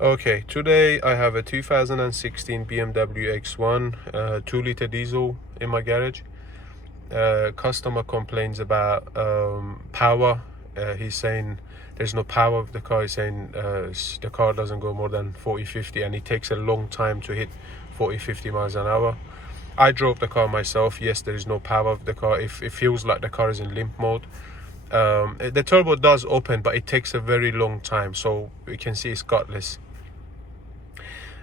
Okay, today I have a 2016 BMW X1 2-liter diesel in my garage. Customer complains about power. He's saying there's no power of the car. He's saying the car doesn't go more than 40-50 and it takes a long time to hit 40-50 miles an hour. I drove the car myself. Yes, there is no power of the car. It feels like the car is in limp mode. The turbo does open, but it takes a very long time, so you can see it's gutless.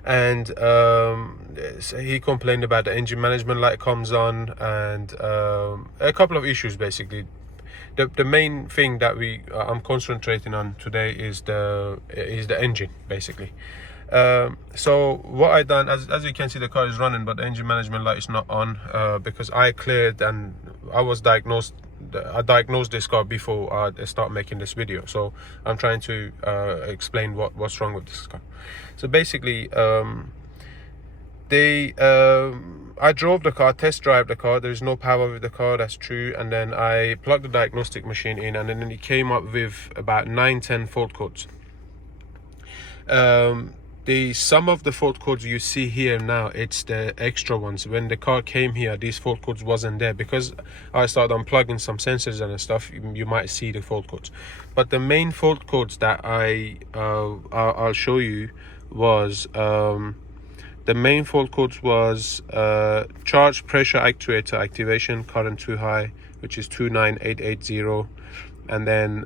And so he complained about the engine management light comes on, and a couple of issues basically. The main thing that I'm concentrating on today is the engine basically. So what I done, as you can see, the car is running, but the engine management light is not on because I cleared and I diagnosed this car before I start making this video. So I'm trying to explain what's wrong with this car. So basically, I drove the car, test drive the car. There's no power with the car, that's true. And then I plugged the diagnostic machine in, and then it came up with about 9-10 fault codes. Some of the fault codes you see here now, it's the extra ones. When the car came here, these fault codes wasn't there because I started unplugging some sensors and stuff. You might see the fault codes, but the main fault codes that I'll show you was the main fault codes was charge pressure actuator activation, current too high, which is 29880, and then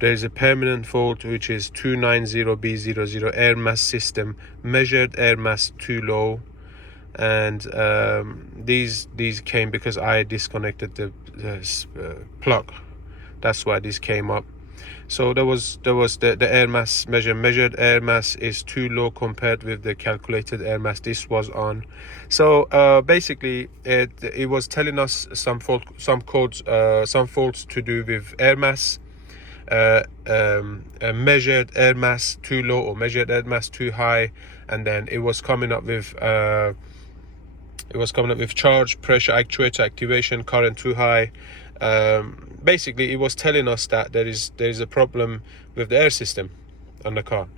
there is a permanent fault which is 290B00 airmass system, measured airmass too low, and these came because I disconnected the plug. That's why this came up. So there was the air mass measured air mass is too low compared with the calculated air mass. This was on. So basically it was telling us some faults to do with air mass, measured air mass too low or measured air mass too high, and then it was coming up with charge pressure actuator activation, current too high. Basically it was telling us that there is a problem with the air system on the car.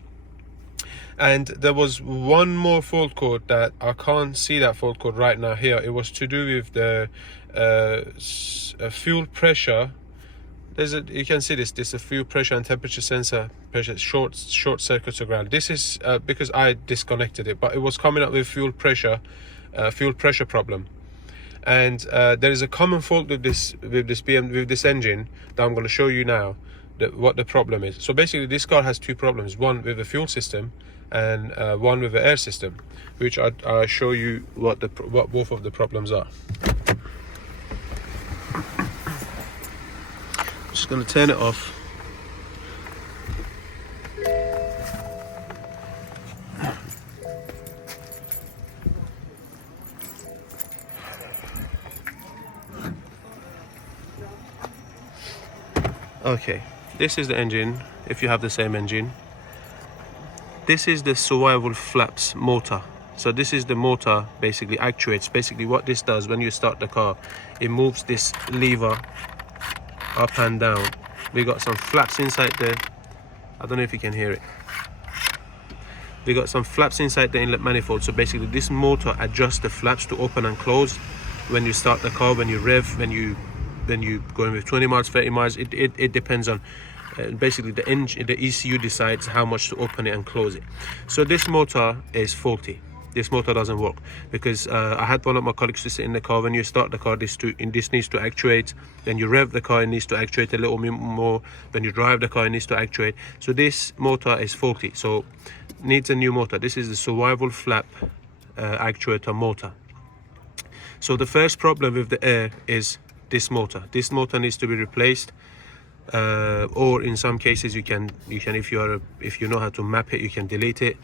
And there was one more fault code that I can't see that fault code right now here. It was to do with the fuel pressure. You can see this is a fuel pressure and temperature sensor pressure short circuit to ground. This is because I disconnected it, but it was coming up with fuel pressure problem. And there is a common fault with this engine that I'm going to show you now, what the problem is. So basically this car has two problems, one with the fuel system and one with the air system, which I'll show you what both of the problems are. I'm just going to turn it off. Okay, this is the engine, if you have the same engine. This is the Swirl flaps motor. So this is the motor basically actuates. Basically what this does when you start the car, it moves this lever up and down. We got some flaps inside there. I don't know if you can hear it. We got some flaps inside the inlet manifold. So basically this motor adjusts the flaps to open and close when you start the car, when you rev, when you going with 20 miles, 30 miles. It depends on basically the ECU decides how much to open it and close it. So this motor is faulty. This motor doesn't work because I had one of my colleagues to sit in the car. When you start the car, this needs to actuate. Then you rev the car, it needs to actuate a little bit more. When you drive the car, it needs to actuate. So this motor is faulty, so needs a new motor. This is the Swirl flap actuator motor. So the first problem with the air is this motor. This motor needs to be replaced, or in some cases you can if you know how to map it, you can delete it.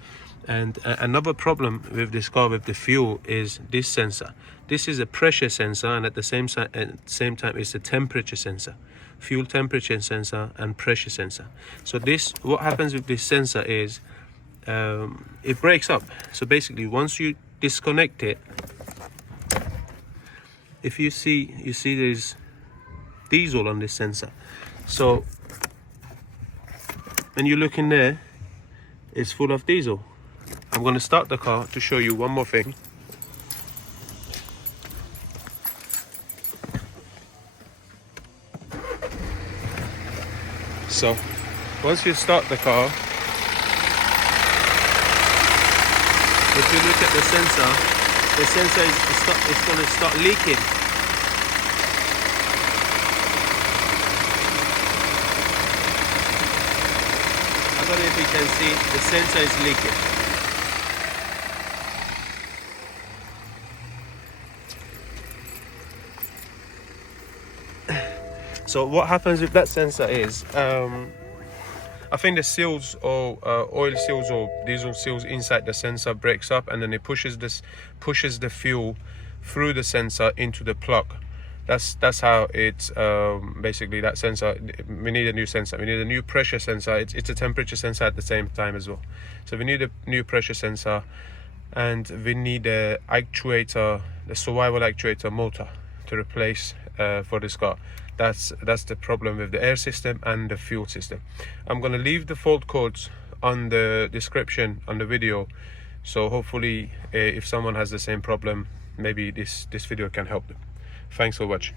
And another problem with this car with the fuel is this sensor. This is a pressure sensor, and at the same time it's a temperature sensor, fuel temperature sensor and pressure sensor. So what happens with this sensor is it breaks up. So basically once you disconnect it, if you see there's diesel on this sensor. So and you look in there, it's full of diesel. I'm going to start the car to show you one more thing. So once you start the car, if you look at the sensor is going to start leaking. I don't know if you can see, the sensor is leaking. So what happens with that sensor is, I think the seals or oil seals or diesel seals inside the sensor breaks up, and then it pushes the fuel through the sensor into the plug. That's how it's basically that sensor. We need a new sensor. We need a new pressure sensor. It's a temperature sensor at the same time as well. So we need a new pressure sensor, and we need a actuator, the survival actuator motor to replace for this car. That's the problem with the air system and the fuel system. I'm gonna leave the fault codes on the description on the video, so hopefully if someone has the same problem, maybe this video can help them. Thanks for watching.